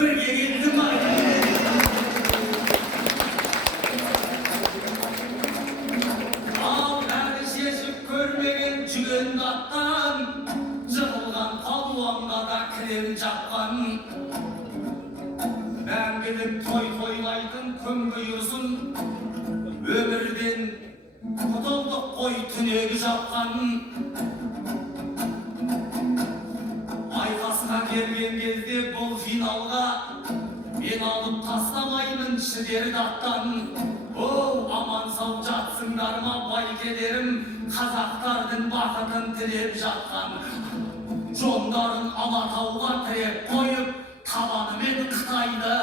birge geldim ay. Al beni şeşip görmegen cügen attan, jığılgan palvonga da kirem japkan. Ben gidip toylaydın kömgü yursun, ömürden kutulduk koy tünegi japkan. Ayqasqa kelgen кезде бұл финалға мен алып тастамаймын шідер даттан. Оу, аман сау жатсыңдар ма байкелерім, қазақтардың бақытын тілеп жатқан. Жондарын Алатауға тіреп қойып, табанымен Қытайды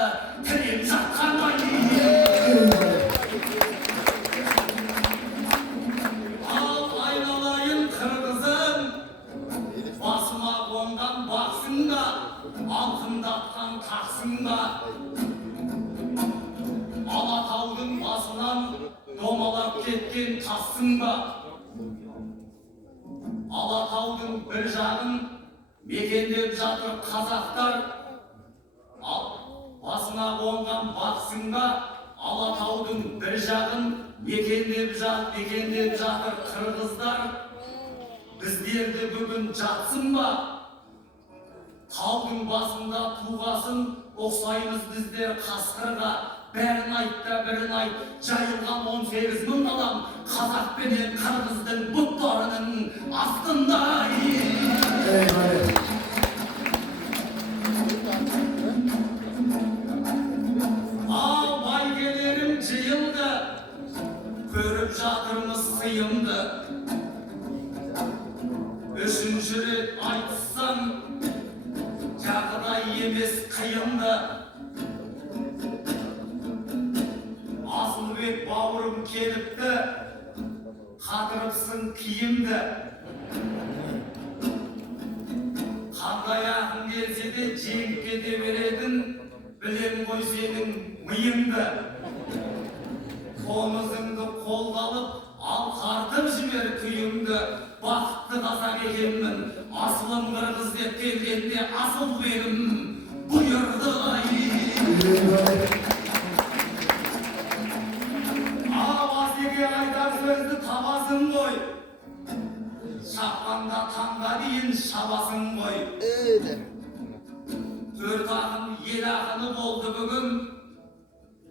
тіреп жатқан ай. Ал айналайын қырғызым, басыма қонған бақсың ба, алқымдатқан тақсың ба. Алатаудың басынан домалап кеткен тассың ба. Алатаудың бір жағын мекендеп жатыр қазақтар. Басына қонған бақсың ба, Алатаудың бір жағын мекендеп жатыр қырғыздар. Біздерді бүгін жатсың ба? Таудың басында туғасын, оқсаймыз біздер қасқырға. Бәрін айтта бірін айт, жайылған 18 мың адам қазақ пенен қырғыздың бұттарының астында. Ал байгелерім жиылды, көріп жатырмыз сыйымды. Үшінші рет айтсам, жағдай емес қиынды. Асылбек бауырым келіпті, қатырыпсың киімді. Қандай ақын келсе де жеңіп кете беретін, білем ғой сенің миыңды. Қомызыңды қолға алып, ал қартып жібер күйіңді. Бақытты қазақ екенмін, асылым қырғыз деп келгенде Асылбегім бұйырды ай. Абасеге айтар сөзді табасың ғой, шапқанда таңға дейін шабасың ғой. Төрт ақын ел ақыны болды бүгін,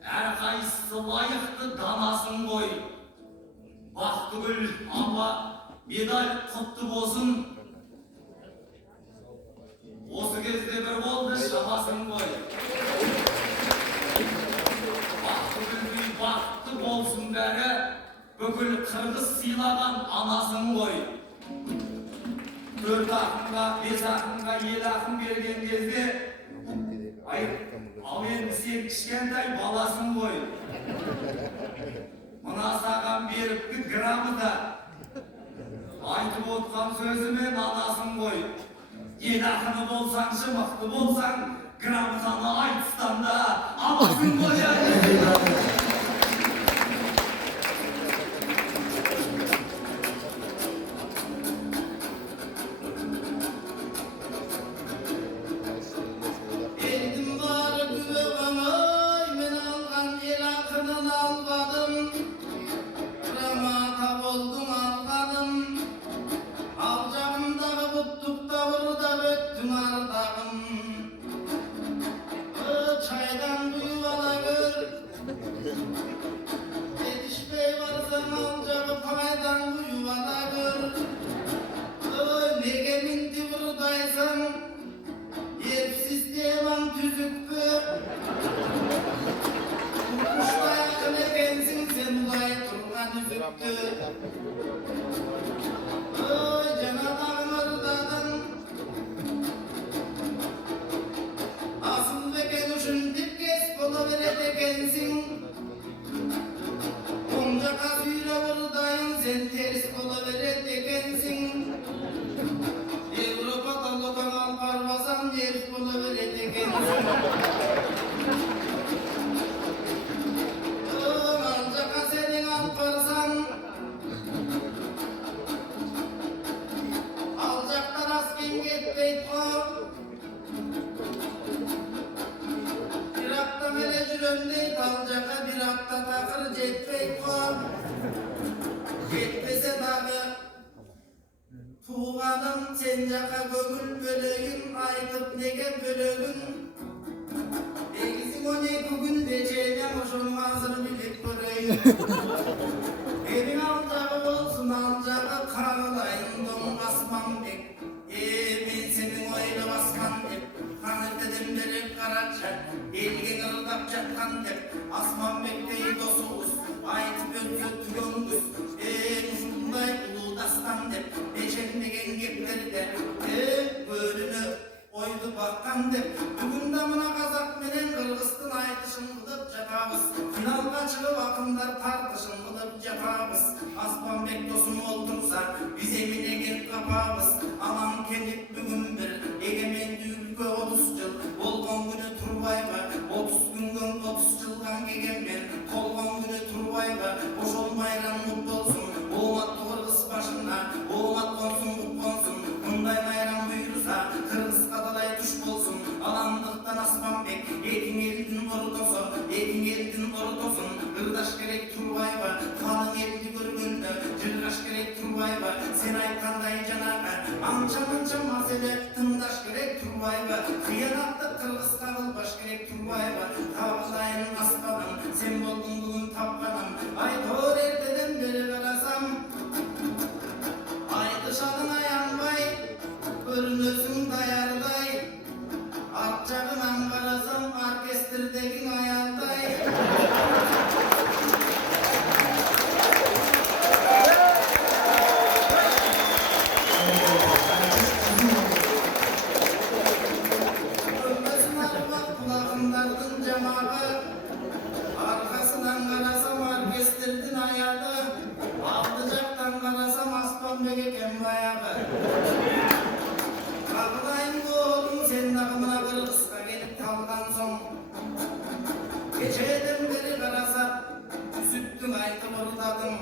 әрқайсысы лайықты данасың ғой. Бақтыгүл апа медаль құтты болсын, осы кезде бір болды шабасың ғой. Бақтыгүл бақытты болсын бәрі, бүкіл қырғыз сыйлаған анасың ғой. Төрт ақынға, бес ақынға, ел ақын берген кезде, ал енді сен кішкентай баласың ғой. Мына саған беріпті грамота, айтып отқан сөзімен анасың ғой. Ел ақыны болсаңшы, мықты болсаң, грамотаны айтыстан да аласың ғой. söyleyip alacaka bir hafta takır jetpey kol. Jetpese dağı tuğanım sen jaka gömül bölögün aytıp nege bölögün. Egizin 12 gün beceyden hoşum hazır bilip bölögün. Evin alacağı olsun alacağı kağılayın don basmam bek. Ben senin oyla basmam dep. Kanır dedim beri karaca. Elgen ırıldak çatkan dep. Asman bekleyi dosuz. Aytıp özü tügöngüz. Uşunday ulu dastan dep. Beçenmegen gepleri de. Bölünü oydu bakkan dep. Bugün damına kazak menen Kırgızsın aytışın kılıp japabız. Finalga çıkıp akımlar tartışın kılıp japabız. Asman bek dosum oldursa biz emine gel kapabız. Aman kendip bugün bir egemen düğülgü 30 yıl. Olgon günü turbayba 30 güngön 30 yılgan egemen. Kolgon günü turbayba boş olmayran mutlu olsun. Oğmat Kırgız başına oğmat konsun mut konsun. Bunday mayran buyursa Kırgız kadalay tuş bolsun. Alandıktan asman bek ekin eldin orutosu. Ekin eldin orutosun. Irdaş gerek turbayba kalın eldi görgündü. Cırgaş gerek turbayba sen aytkanday canaga. Ança mança masele tındaş gerek turbayba. Kıyanatlı Kırgız kağıl baş gerek turbayba. Kavılayın aspanım sen boldun bugün tapkanım. Ay doğru erteden beri karasam. Ay dışadına yanmay. Görünüsün dayarday. Artçağından karasam orkestrdeki ayarday. Kulağımdardın cemağı. Arkasından karasam orkestrdin ayağı. Aldıcaktan karasam aspan begeken bayağı. Kapıdayım oğlum senin akımına Kırgız'a gelip kalkan son. Geçeden beri karasa yüzüttün aytı vırdadım.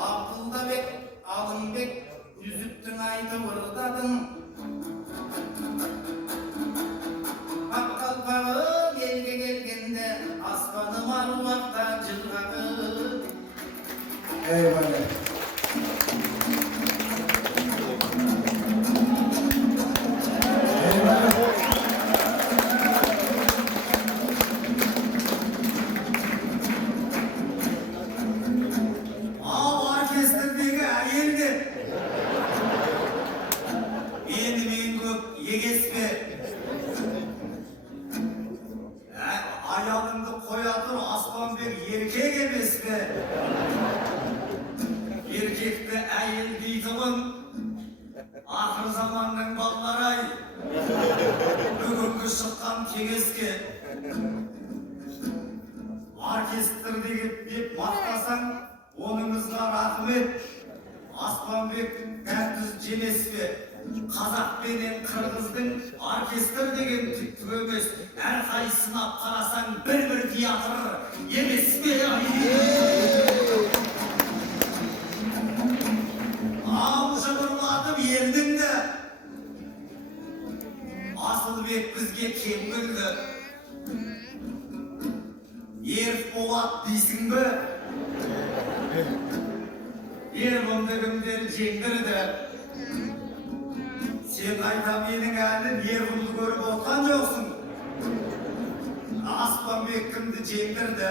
Akılda bek alın bek yüzüttün aytı vırdadım. Akkalpağım elge gelgende aspanım arvakta cırgakı. Eyvallah. Orkestrdeki ayeldi. Endi men köp yegespe. Ayalımdı koyadır Aslanbek erkek emes be. Erkekte ayel deydiğin ahır zamanның balları бүгінгі шыққан кеңеске оркестр деп мақтасаң оныңызға рахмет. Аспанбек дәртүз жемес пе? Қазақ пенен Қырғыздың оркестр деген түк емес. Әрқайсысын ап қарасаң бір театр емес пе? Ау жыбырлатып елдің де Асылбек бізге кем білді. Еріп болады дейсің бе? Ербұндығымдер жеңдірді. Сен айта менің әлін Ербұнды көріп отқан жоқсың. Аспанбекімді жеңдірді.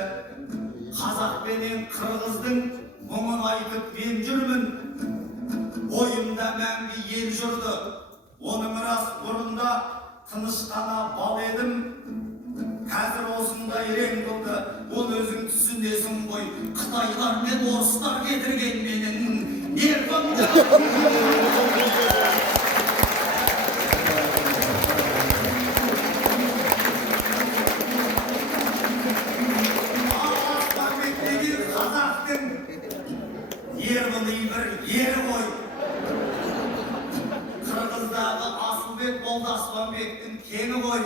Қазақ пенен Қырғыздың мұңын айтып мен жүрмін. Ойымда мәңгі ел жүрді. Оның рас бұрында тыныштана бал едім. Қазір осындай рең қылды. Ол өзің түсінесің ғой. Қытайлар мен орыстар кетірген менің нервымды. Аспанбектегі қазақтың ербының бір ері ғой. Қырғыздағы Асылбек болды Аспанбектің кені ғой.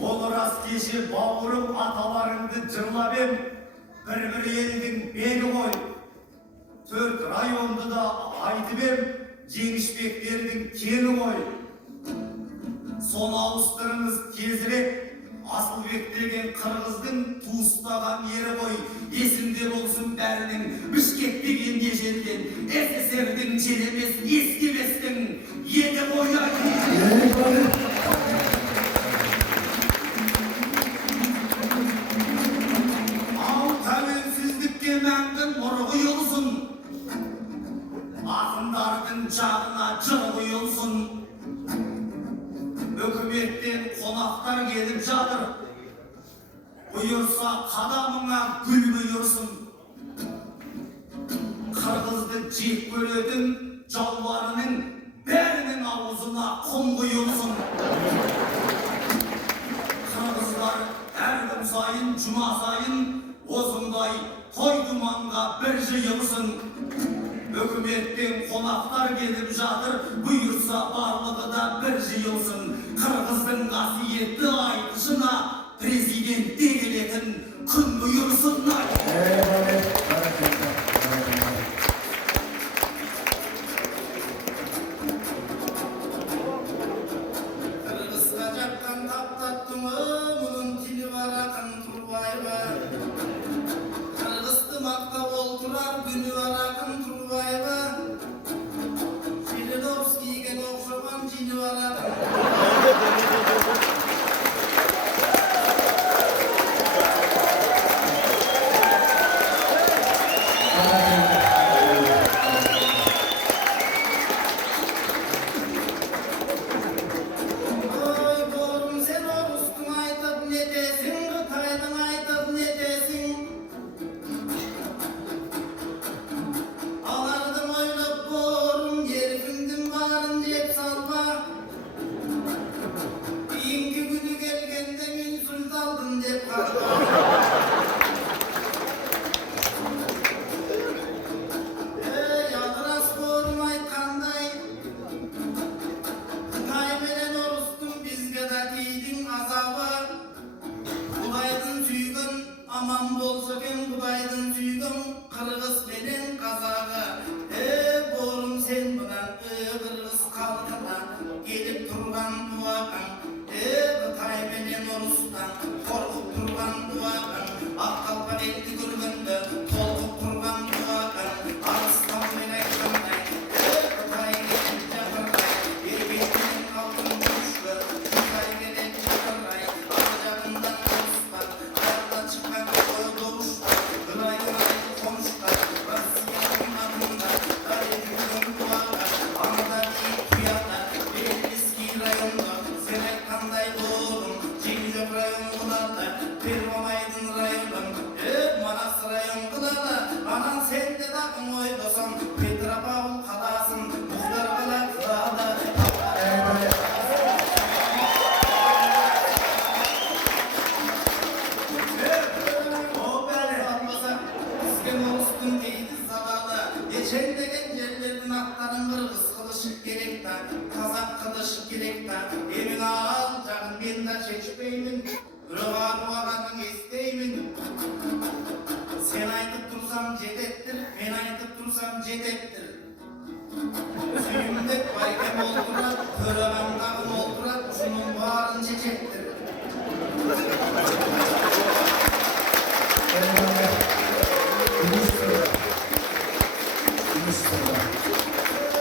Ол рас кеше бауырым аталарыңды жырлап ем, бір елдің бегі ғой. 4 районды да айтып ем, жеңішбектердің кені ғой. Соны ауыстырыңыз тезірек, Asılbek деген Kırgızdın tuğustagan yeri koy. Esinde bolsun bärinin Bişkek деген ежелден SSR'din çelemesin eskimestin. Yedi koyayım. Al tavelsizlikке мәңгін ұрғы yolsun. Akındardın çağına çırğı yolsun. Hükümetten konaklar gelip жатыр. Buyursa kadamına gül buyursun. Kırgızdı jek көретін жауларының бәрінің аузына құм құйылсын. Kırgızlar her gün sayın, cuma sayın osындай той думанға bir жиылсын. Hükümetten konaklar gelip жатыр, buyursa barlığı da bir жиылсын. Kırgızdың қасиетті айтышына президент келетін күн buyursun. Kırgızga jakkan таптаттың мұның тили бар ақын Турбаева. Kırgızды мақтап олтырар күні бар ақын Турбаева. Жириновскийге оқшаған жини бар ақын. Ой, борым сен орыстың айтып не десің, Қытайдың айтып не десің. Алардың ойлап борым, еркіңдің барын жеп салма. Кейінгі күні келгенде инсульт алдым деп қалма. Ей, адырас борым айтқандай, Қытай менен орыстың бізге да тидің азабы. Құдайдың сүйгін аман болса екен, Құдайдың сүйгін Қырғыз менен қазағы. Борым сен мына Қырғыз халқына келіп тұрған дуағың. Қытай менен орыстан қорқып тұрған дуағың. Ақ қалпақ елді көргенде толқып тұрған дуағың. Арыстанмен айтқандай, Қытай келіп жатырдай, еркектің алтын күшті, Қытай келіп жатырдай, ар жағынан орыстан, аяғынан шыққан doğuşlar, ырай-ырай қомыштар, Россияның атында, тарихының дуағы, аңда дейін құядар, Белгісский районда, сен айтқандай болдың, жең жоқ район құлады, Первомайдың районын, Манас район құлады, анан сен де дақың ойдасам, Петропавл қаласын, Мұхтар қала құлады. Бізген орыстың дейді залалы, ешен деген жерлердің аттарын қырғыз қылышып керек та, қазақ қылышып керек та, емін ал жағын мен да шешпеймін, біреу аруағанын естеймін. Сен айтып тұрсам жететтір, мен айтып тұрсам жететтір. Сүйімдік байкем олтырат, төрағамдағын олтырат, ұшының барын шешеттір.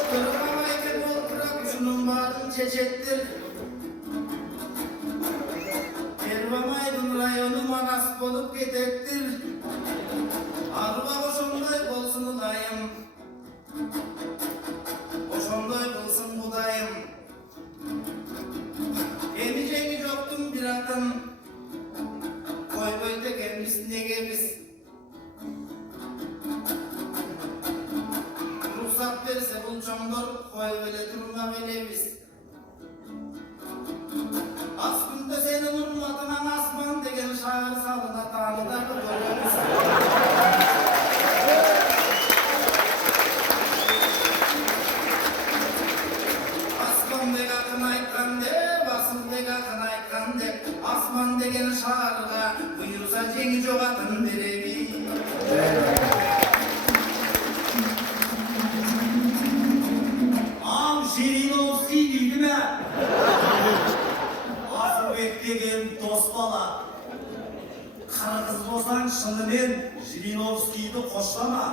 Төрағам байкем олтырат, ұшының барын шешеттір. Первомайдың районы Манас болып кететтір. Аруға ошондай болсын ұлайым, ошондай болсын құдайым. Еми жеңі жоқтың бір атын, қойбой текеміз неге біз. Рұқсат берсе бұл чоңдор қой өле тұрмақ елеміз. Ас күнде сенің ұрматынан асман деген шағыр салына таныдағы көреміз. Асмандегі ақын айтқан деп, Асылбек ақын айтқан деп, Асман деген шағырға бұйырса жеңі жоқ атын береби. Ал Жириновский дейді ме? Асылбек деген деген дос бала. Қырғыз болсаң шынымен Жириновскийді қоштама.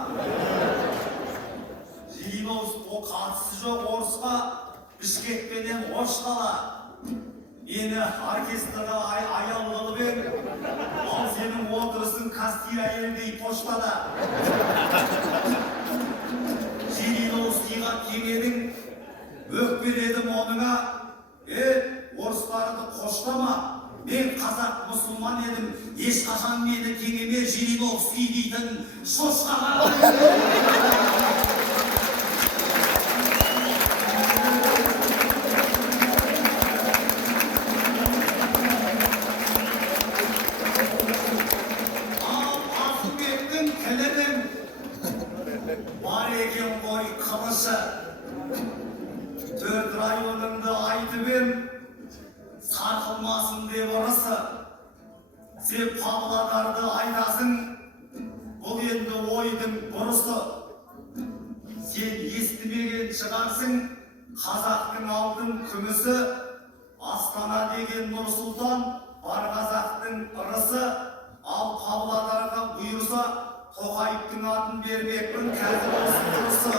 Жириновский қатысы жоқ орысқа Бішкекпенен ош қала. Мені оркестрға аял қылып ең, ал сенің отырысың Кастиль әйелдей поштада. Жириновскийға теңедің, өкпеледім оныңа, орыстарды қоштама, мен қазақ мұсылман едім, ешқашан мені теңеме Жириновский дейтін шошқаға. Бар екен ғой қылышы, 4 районыңды айтып ем, сарқылмасын деп ұрысы. Сен Павлодарды айтасың, бұл енді ойдың бұрысы. Сен естімеген шығарсың, қазақтың алтын күмісі, Астана деген Нұрсұлтан, бар қазақтың ырысы, ал Павлодарға бұйырса, Тоқаевтың атын бермекпін, қазір осы дұрысы.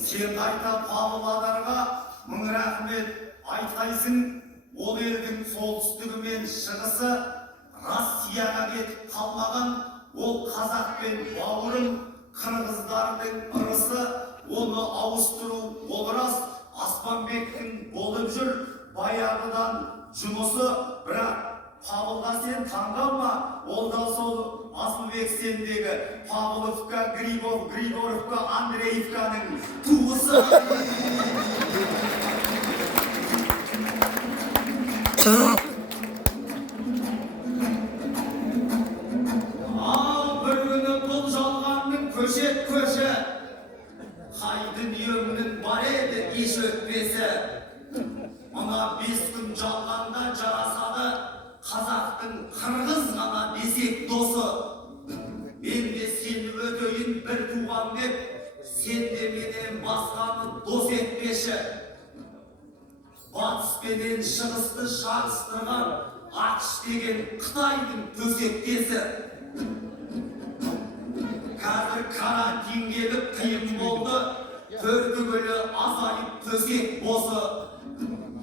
Сен қайта Павлодарға мың рахмет айтқайсың, ол елдің солтүстігі мен шығысы, Россияға кетіп қалмаған, ол қазақ пен бауырым, қырғыздардың ырысы, оны ауыстыру ол рас, Аспанбектің болып жүр баяғыдан жұмысы, бірақ Павылға сен таңғалма, ол да сол Асылбек сендегі Павловка, Григоровка, Андреевканың туысы. Ал бір күні бұл жалғанның көшет көші, қай дүниемнің бар еді еш өтпесі. Мына 5 күн жалғанда жарасады, қазақтың қырғыз ғана десек досы. Мен де сені өтейін бір туған деп, сен де менен басқаны дос етпеші. Батыс пенен шығысты шағыстырған ақш деген Қытайдың төсектесі. Қазір карантин келіп қиын болды, төртігілі азайып төсек босы.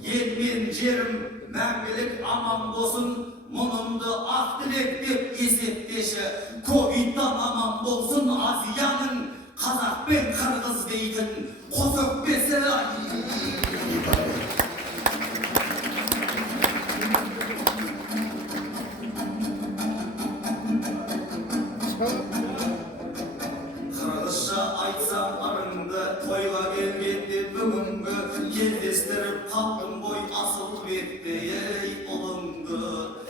Ел мен жерім мәңгілік аман болсын, мұнымды ақ тілек деп есептеші. Ковидтан аман болсын Азияның қазақ пен қырғыз дейтін қос өкпесі. Қырғызша айтсам арыңды, тойға келгенде бүгінгі кездестіріп қаттым бой асыл бетте ей ұлыңды.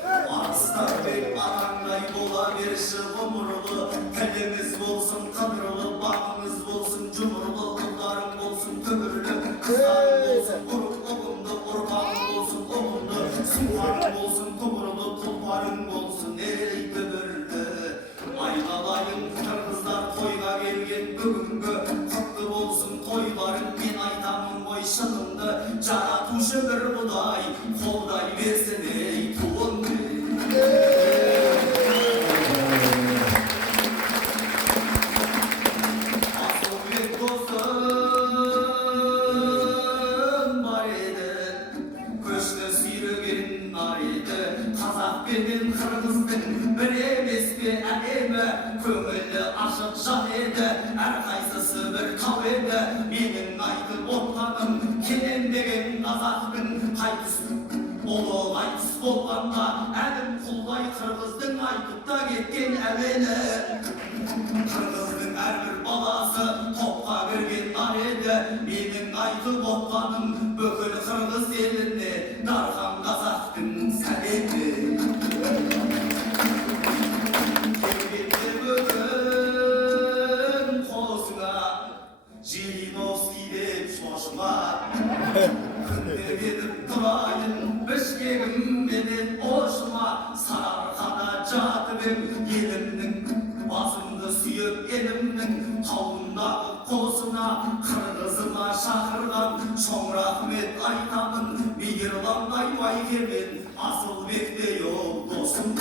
Арыстан бек атаңдай бола берші ғұмырлы, тіліңіз болсын қыдырлы, бағыңыз болсын жұмырлы, ұлдарың болсын көмірлі, қыздарың болсын ұрық ұғымды, ұрпағың болсын ұғымды, суарың болсын тұғырлы, тұлпарың болсын ей көмірлі. Айналайын қырғыздар тойға келген бүгінгі, құтты болсын тойларың, мен айтамын ғой шынымды, жаратушы бір құдай қолдай берсін ей туыңды. Асылбек досым бар еді, көшті сүйреген нар еді, қазақ пенен қырғыздың бір емес пе әлемі, көңілі ашық жан еді, әрқайсысы бір тау еді. Менің айтып отқаным келем деген қазақтың қайтыс ұлы қайтыс болғанда, әлім құлдай қырғыздың айтып та кеткен әуені. Қырғыздың әрбір баласы топқа кірген нар еді, менің айтып отқаным бүкіл қырғыз еліне дархан қазақтың сәлемі. Жириновский деп шошыма, күнде кетіп тұрайын Бішкегім менен Ошыма. Сарыарқада жатып ем елімнің, басымды сүйіп елімнің, тауындағы қосына қырғызыма шақырған Çoğ rahmet aytamın mihirlanday vay gemin asıl bekle yok dostum.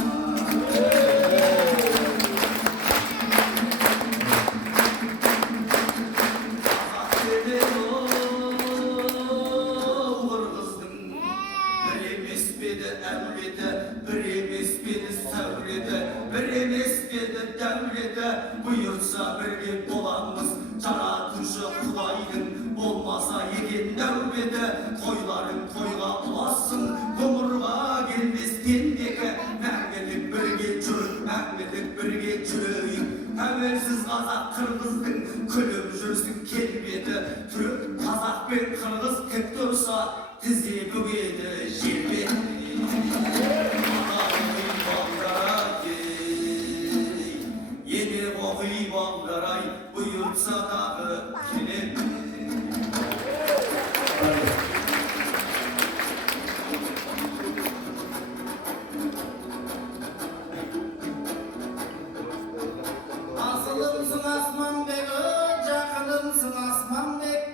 Buyursa birlik olanımız Cara turşu Kuday'ın olmasa yegin devlete Koyların koyga ulasın Kumurga gelmez kendike Mergelik birge çürük Mergelik birge çürüyün Habersiz Kazak Kırgız'ın Külüp jürsün kelbeti Türk Kazak bir Kırgız tek dursa Dizi güveydi şirket Bağlaray buyursa dağı kilit. Asılımsın Asman Bek, jakınımsın Asman Bek.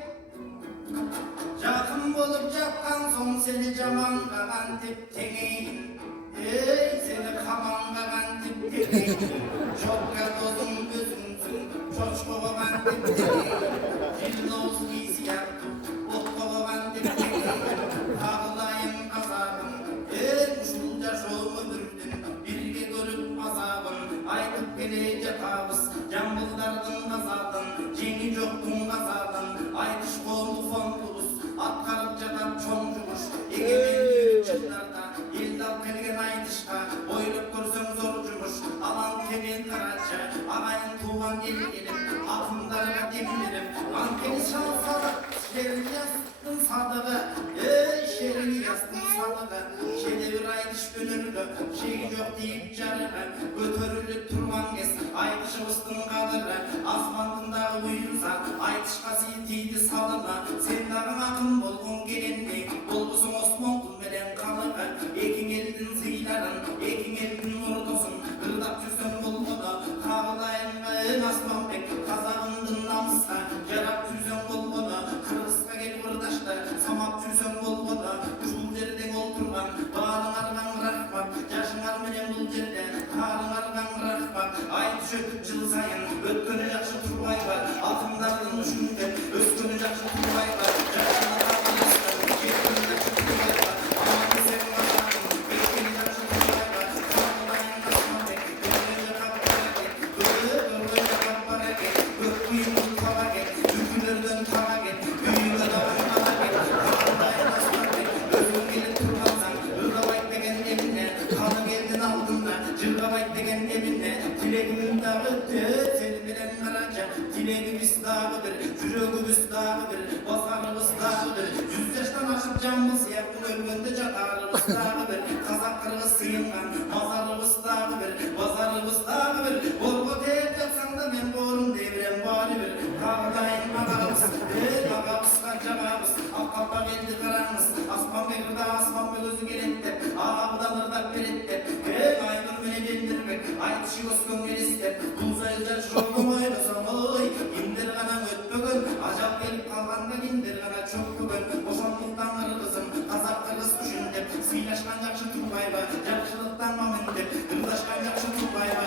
Jakın bolup jakkan soň seni jaman gagan tip teňeýin. Ey seni kaman gagan tip teňeýin. Çokka gözüm gözümsün, çoçko gagan tip teňeýin. Dilnoz giýsiyardy, otko gagan tip teňeýin. Aglaýyn azabyn, ey uşul jaşow ömürdün birge görüp azabyn. Aytyp gelejek abys, jambyldardyň gazabyn, jeňi jokduň gazabyn. Aytyş boldy fondulus, atkaryp jatar çoň jumuş. Egemenlik çyllarda, elden kelgen aytyşka, oýlap görsöň zor jumuş. Alan kemen karaça, agaýyn tuğan el gelip, atymdarga demirip, ankeni şansalyk, şerini ýastyn sadygy, ey şerini ýastyn sadygy. Şede bir aytyş gönüllü, şeýi jok diýip jarıgy, götörülüp turgan kes, aytyşybystyň gadyry, asmandyndagy uýursa, aytyşka siýtidi salyna, sen dagы akyn bolgun gelende, bolgusyň Osman kul melen kalygy, ekiň eldiň syýlaryn, ekiň eldiň urdusun, ırdap jürsöň bolgoda, kaglaýyn Asman Bek, Kazagyndyň namyska, jarap jürsöň bolgoda, Kırgızga gelip ırdaşda, samap jürsöň bolgoda, uşul жерде olturgan, bağlaňardan rahmat, yaşıňar menen bul jerde, karıňardan rahmat, aytyş ötüp jyl saýyn, ötkeni ýakşy turbay bar, atymdardyň üşünde, öskeni ýakşy turbay bar, yaşyna kaldyrsın, yetkeni ýakşy turbay bar, amany sen başladın, ötkeni ýakşy turbay bar, kaglaýyn Asman Bek, ötkeni ýakap barake, öküýün tabake, ükülerden tabake, büyüge dağın tabake, kaglaýyn Asman Bek, özüň gelip turgansaň, ırgabayt degen emine, kalı geldin aldında, jırgabayt degen emine, tilegimin dağı seni bilen garaja, tilegimiz dağı bir, jürögimiz dağı bir, basarыбыз dağı bir, 100 yaştan aşıp jambıl siyaktın ölgönde jatarыбыз dağı bir, Kazak Kırgız sıyıngan, mazarыбыз dağı bir, bazarыбыз dağı bir, bolgo teyip japsaň da men borum devirem bari bir, kaglaýyn agabys, agabysga jagabys, akkalpa geldi karaňyz, Asman Bek ırda Asman Bek özü geletdep, agabıdan ırdap beretdep, Aýdur menen endirbek, aytyşy öskön gelistep, buzayılca şorum oynasaň oy, kimdir gana ötbөгün, ajap gelip kalganda kimdir gana çok bugün, oşonluktan ırgızım, Kazak Kırgız düşündep, syýlaşkan jakşy turbayba, jakşylyktan mamendep, ırdaşkan jakşy turbayba,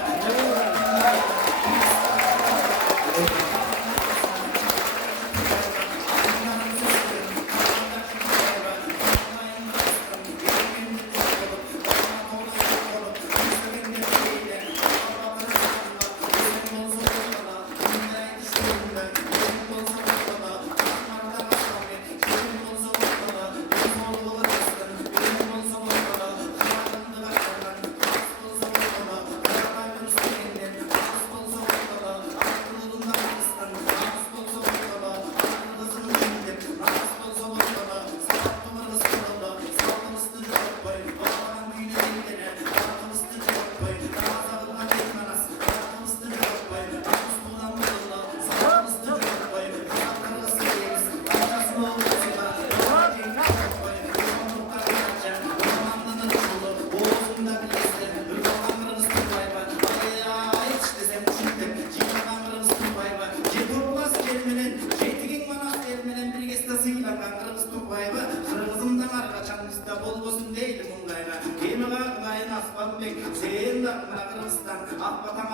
Turbayba, Kırgızımdan arkaçan bizde bolbosun deydi mungayga. Emiga Kınayın Aspanbek, sen de Kırgızstan, Akbatam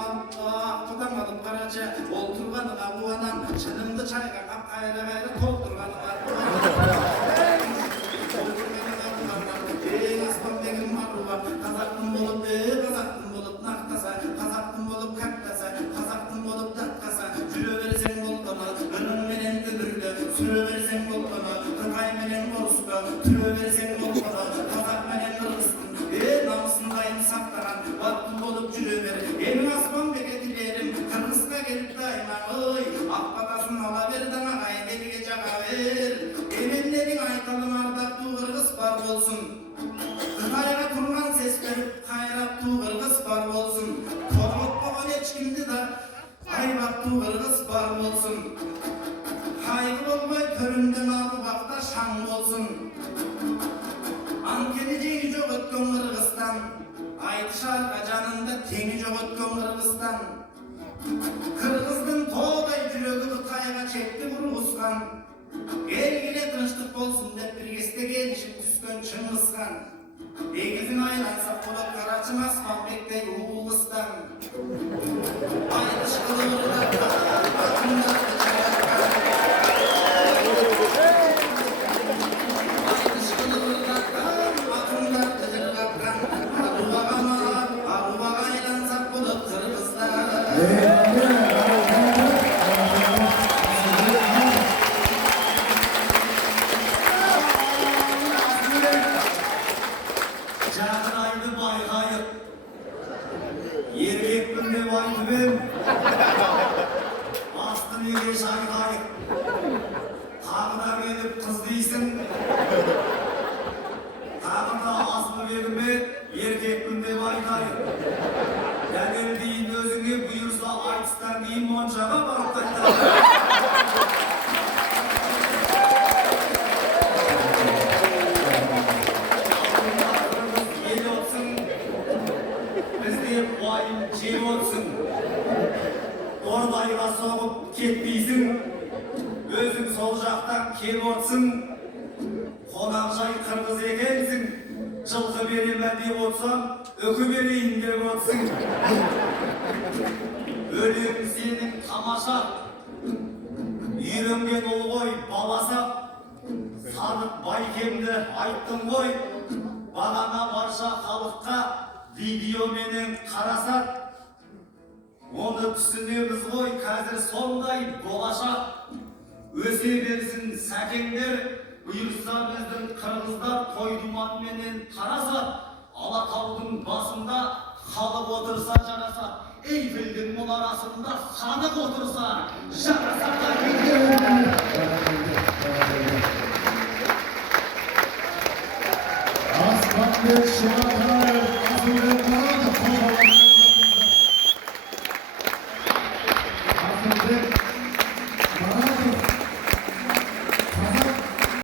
alıp karaca, olturganıga bu anam, çınımdı çayga kap kayra kayra toldurganıga bu anam. Aspanbek'in marruba, Kazaktın bolup naktasa, Kazaktın bolup kaktasa, Kazaktın bolup datkasa, Sürüversen bolkana, ırın menen ömürlü, Sürüversen bolkana, Kırkay menen oruska, Sürüversen bolkana, Kazak menen Kırgızsın, namusundayım saktaran, Battın bolup jürüver, Emin Aspanbek'e dilerim, Kırgızga gelip daima, oy, Akbatasın alaver dana gayet elige caga ver, Emenlerin aytalım ardaktu Kırgız bar bolsun, Kırkayga turgan ses verip, Kayrattu Kırgız bar bolsun, Korkutpağın eçkimdi da, Aybattu Kırgız bar bolsun, Kaygı olmay köründen alı bakta şan bolsun, Ankeni jengi jok ötkön Kırgızstan, Aytışar kacanında teni jok ötkön Kırgızstan, Kırgızdın toğday jürögü Kırkayga çekti Burguzgan, Elgile tınçlık bolsun dep bir keste gelişip tüskön Çыңgızgan, Egizin aylansa Polat Karaçın Aspanbek'tey Uğulgıstan, Aytış kılıvrda akımda Bastın ile şarkayı, Kağıda gelip kız değilsin, Kağıda aslı verme, erkek günde baykayı. Dәлел дейін өзіңе бұйырса айтыстан кейін моншаға барып қайтады. Ел отсын, бізде уайым жел отсын. Ордайға соғып кетпейсің, өзің сол жақтан кел отсын. Қонақжай қырғыз екенсің, жылқы беремін деп отсам, өкі берейін деп отсың. Өлең сенің тамаша, үйренген ұл ғой баласа, Садық Байкемді айттың ғой, бағана барша халыққа видеоменен қараса, оны түсінеміз ғой қазір сондай болашақ. Өсе берсін сәкеңдер, бұйырса біздің қырғыздар той-думанменен тараса, Алатаудың басында халық отырса жараса, Эйфелдің мұнарасында халық отырса жараса. Aspanbek